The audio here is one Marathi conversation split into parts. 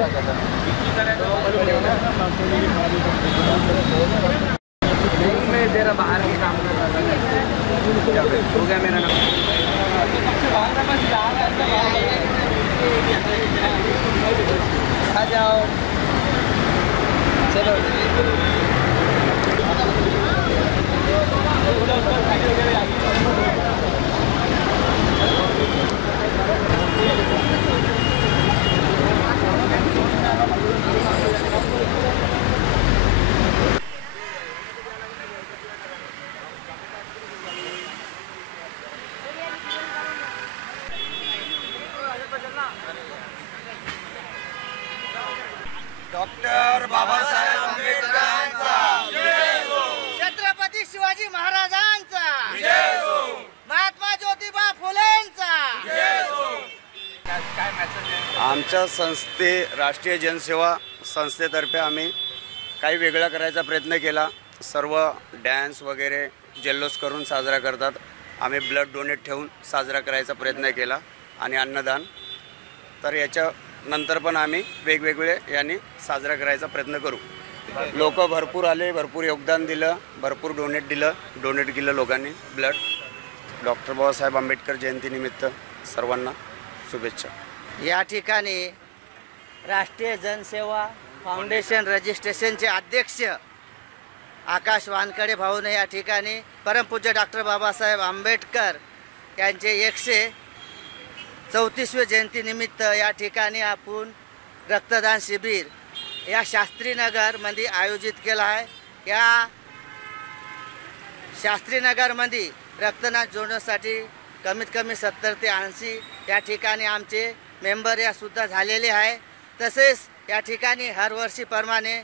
मैं जरा बाहर के काम कर रहा था, हो गया मेरा नाम। आ जाओ, चलो। डॉक्टर बाबासाहेब आंबेडकरांचा जय हो, छत्रपती शिवाजी महाराजांचा जय हो, महात्मा ज्योतिबा फुलेंचा जय हो। काय मेसेज आहे? आमच्या संस्थे राष्ट्रीय जनसेवा संस्थेतर्फे आम्ही काही वेगळा करायचा प्रयत्न केला। सर्व डॅन्स वगैरे जल्लोष करून साजरा करतात। आम्ही ब्लड डोनेट ठेवून साजरा करायचा प्रयत्न केला आणि अन्नदान। तर याच्या नंतर पण आम्ही वेगवेगळे यांनी साजरा करायचा प्रयत्न करू। लोक भरपूर आले, भरपूर योगदान दिलं, भरपूर डोनेट केलं लोकांनी ब्लड। डॉक्टर बाबासाहेब आंबेडकर जयंतीनिमित्त सर्वांना शुभेच्छा। या ठिकाणी राष्ट्रीय जनसेवा फाउंडेशन रजिस्ट्रेशनचे अध्यक्ष आकाश वानकडे भाऊने या ठिकाणी परमपूज्य डॉक्टर बाबासाहेब आंबेडकर यांचे 134वे जयंतीनिमित्त या ठिकाणी आपण रक्तदान शिबिर या शास्त्रीनगरमध्ये आयोजित केला आहे। या शास्त्रीनगरमध्ये रक्तदान जोडण्यासाठी कमीत कमी 70 ते 80 या ठिकाणी आमचे मेंबर या सुद्धा झालेले आहे। तसेच या ठिकाणी हर वर्षीप्रमाणे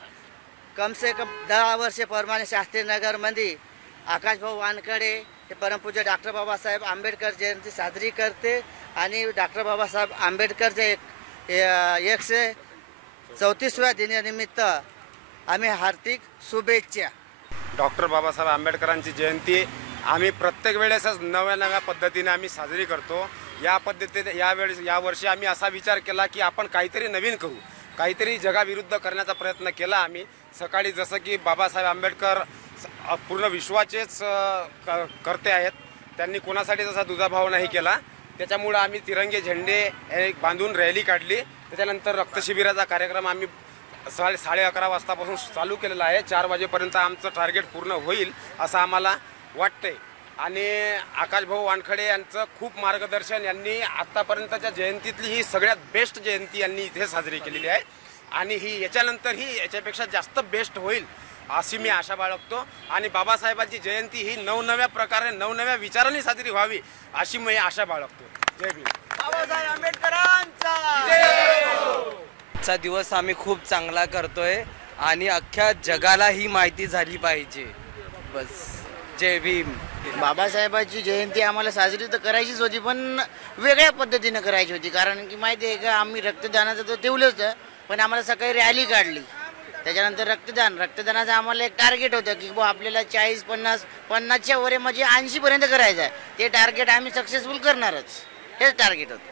कम से कम 10 वर्षाप्रमाणे शास्त्रीनगरमध्ये आकाशभाऊ वानकडे हे परमपूज्य डॉक्टर बाबासाहेब आंबेडकर जयंती साजरी करते आणि डॉक्टर बाबासाहेब आंबेडकरच्या 134व्या दिनानिमित्त आम्ही हार्दिक शुभेच्छा। डॉक्टर बाबासाहेब आंबेडकरांची जयंती आम्ही प्रत्येक वेळेसच नव्या पद्धतीने आम्ही साजरी करतो। या पद्धतीने यावर्षी आम्ही असा विचार केला की आपण काहीतरी नवीन करू, काहीतरी जगाविरुद्ध करण्याचा प्रयत्न केला। आम्ही सकाळी जसं की बाबासाहेब आंबेडकर पूर्ण विश्वाचेच करते आहेत, त्यांनी कोणासाठी तसा दुजाभाव नाही केला। त्याच्यामुळे आम्ही तिरंगे झेंडे बांधून रॅली काढली। त्याच्यानंतर रक्तशिबिराचा कार्यक्रम आम्ही 11:30 वाजतापासून चालू केलेला आहे। 4 वाजेपर्यंत आमचं टार्गेट पूर्ण होईल असं आम्हाला वाटते। आणि आकाशभाऊ वानखडे यांचं खूप मार्गदर्शन, यांनी आत्तापर्यंतच्या जयंतीतली ही सगळ्यात बेस्ट जयंती यांनी इथे साजरी केलेली आहे आणि ही याच्यानंतरही याच्यापेक्षा जास्त बेस्ट होईल अशी मी आशा बाळगतो। आणि बाबासाहेबांची जयंती ही नवनव्या प्रकारे नवनव्या विचारांनी साजरी व्हावी अशी मी आशा बाळगतो। जय भीम। बाबासाहेब आंबेडकरांचा जय हो। आजचा दिवस आम्ही खूप चांगला करतोय आणि अख्ख्या जगाला ही माहिती झाली पाहिजे। बस, जय भीम। बाबासाहेबांची जयंती आम्हाला साजरी तर करायचीच होती, पण वेगळ्या पद्धतीने करायची होती। कारण की माहिती आहे का, आम्ही रक्तदानाचं तर ठेवलंच, पण आम्हाला सकाळी रॅली काढली। त्याच्यानंतर रक्तदानाचं आम्हाला एक टार्गेट होतं की आपल्याला 40-50च्या वर म्हणजे 80 पर्यंत करायचं आहे। ते टार्गेट आम्ही सक्सेसफुल करणारच, हेच टार्गेट होतं।